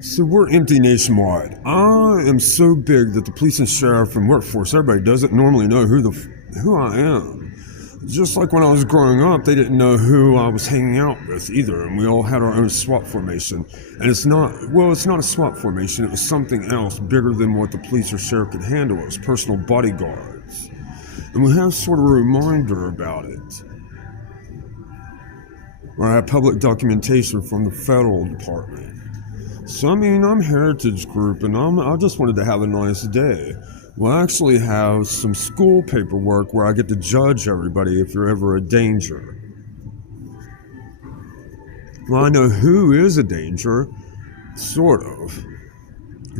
So we're empty nationwide. I am so big that the police and sheriff and workforce, everybody doesn't normally know who I am. Just like when I was growing up, they didn't know who I was hanging out with either, and we all had our own SWAT formation. And it's not a SWAT formation, it was something else bigger than what the police or sheriff could handle. It was personal bodyguards. And we have sort of a reminder about it. Or I have public documentation from the federal department. So, I mean, I'm Heritage Group, and I just wanted to have a nice day. We'll actually have some school paperwork where I get to judge everybody if you're ever a danger. Well, I know who is a danger, sort of.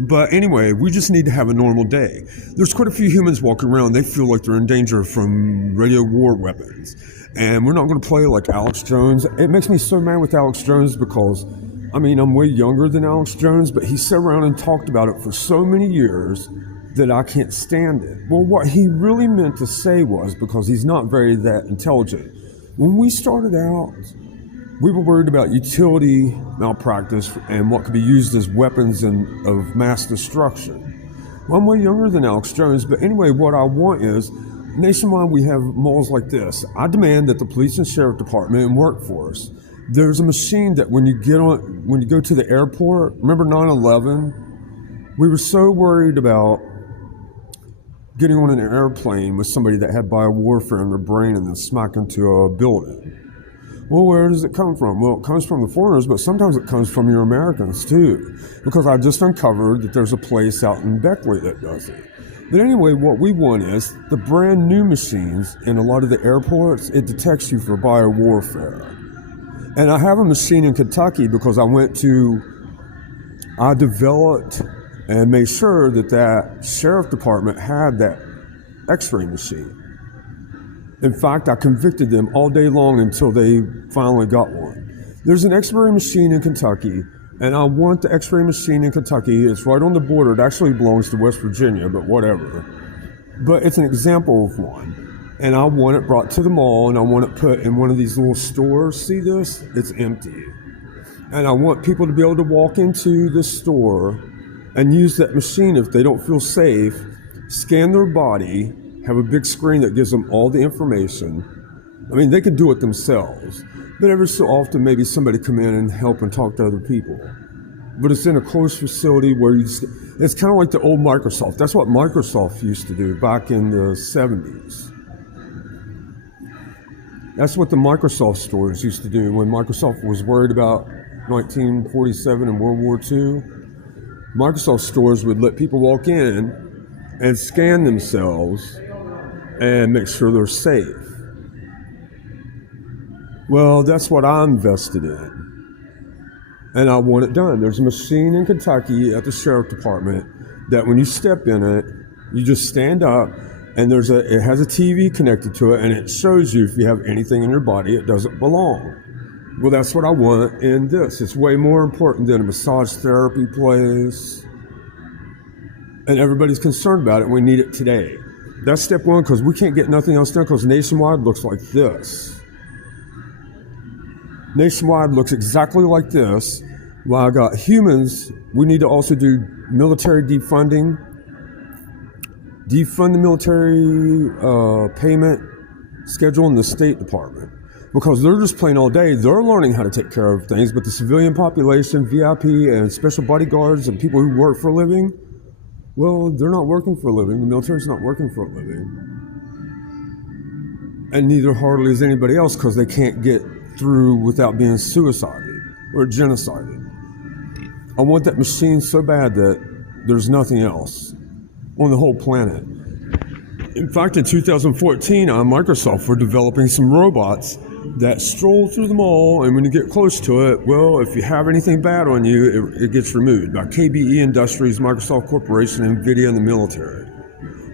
But anyway, we just need to have a normal day. There's quite a few humans walking around, they feel like they're in danger from radio war weapons. And we're not going to play like Alex Jones. It makes me so mad with Alex Jones because, I mean, I'm way younger than Alex Jones, but he sat around and talked about it for so many years that I can't stand it. Well, what he really meant to say was, because he's not very that intelligent, when we started out, we were worried about utility malpractice and what could be used as weapons of mass destruction. Well, I'm way younger than Alex Jones, but anyway, what I want is, nationwide we have malls like this. I demand that the police and sheriff department and workforce, there's a machine that when you go to the airport, remember 9/11? We were so worried about getting on an airplane with somebody that had biowarfare in their brain and then smack into a building. Well, where does it come from? Well, it comes from the foreigners, but sometimes it comes from your Americans too, because I just uncovered that there's a place out in Beckley that does it. But anyway, what we want is the brand new machines in a lot of the airports, it detects you for biowarfare. And I have a machine in Kentucky because I developed and made sure that sheriff department had that x-ray machine. In fact, I convicted them all day long until they finally got one. There's an x-ray machine in Kentucky, and I want the x-ray machine in Kentucky. It's right on the border. It actually belongs to West Virginia, but whatever. But it's an example of one. And I want it brought to the mall, and I want it put in one of these little stores. See this? It's empty. And I want people to be able to walk into this store and use that machine if they don't feel safe, scan their body, have a big screen that gives them all the information. I mean, they can do it themselves, but every so often maybe somebody come in and help and talk to other people. But it's in a closed facility where it's kind of like the old Microsoft. That's what Microsoft used to do back in the 70s. That's what the Microsoft stores used to do when Microsoft was worried about 1947 and World War II. Microsoft stores would let people walk in and scan themselves and make sure they're safe. Well, that's what I'm invested in. And I want it done. There's a machine in Kentucky at the sheriff department that when you step in it, you just stand up and it has a TV connected to it and it shows you if you have anything in your body it doesn't belong. Well, that's what I want in this. It's way more important than a massage therapy place. And everybody's concerned about it, and we need it today. That's step one, because we can't get nothing else done, because nationwide looks like this. Nationwide looks exactly like this. While I got humans, we need to also do military defunding. Defund the military payment schedule in the State Department. Because they're just playing all day. They're learning how to take care of things, but the civilian population, VIP, and special bodyguards, and people who work for a living, well, they're not working for a living. The military's not working for a living. And neither hardly is anybody else, because they can't get through without being suicided or genocided. I want that machine so bad that there's nothing else on the whole planet. In fact, in 2014, Microsoft were developing some robots that stroll through the mall, and when you get close to it, well, if you have anything bad on you, it gets removed by KBE Industries, Microsoft Corporation, NVIDIA, and the military.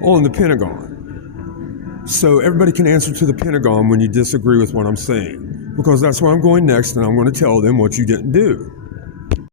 All in the Pentagon. So everybody can answer to the Pentagon when you disagree with what I'm saying, because that's where I'm going next, and I'm going to tell them what you didn't do.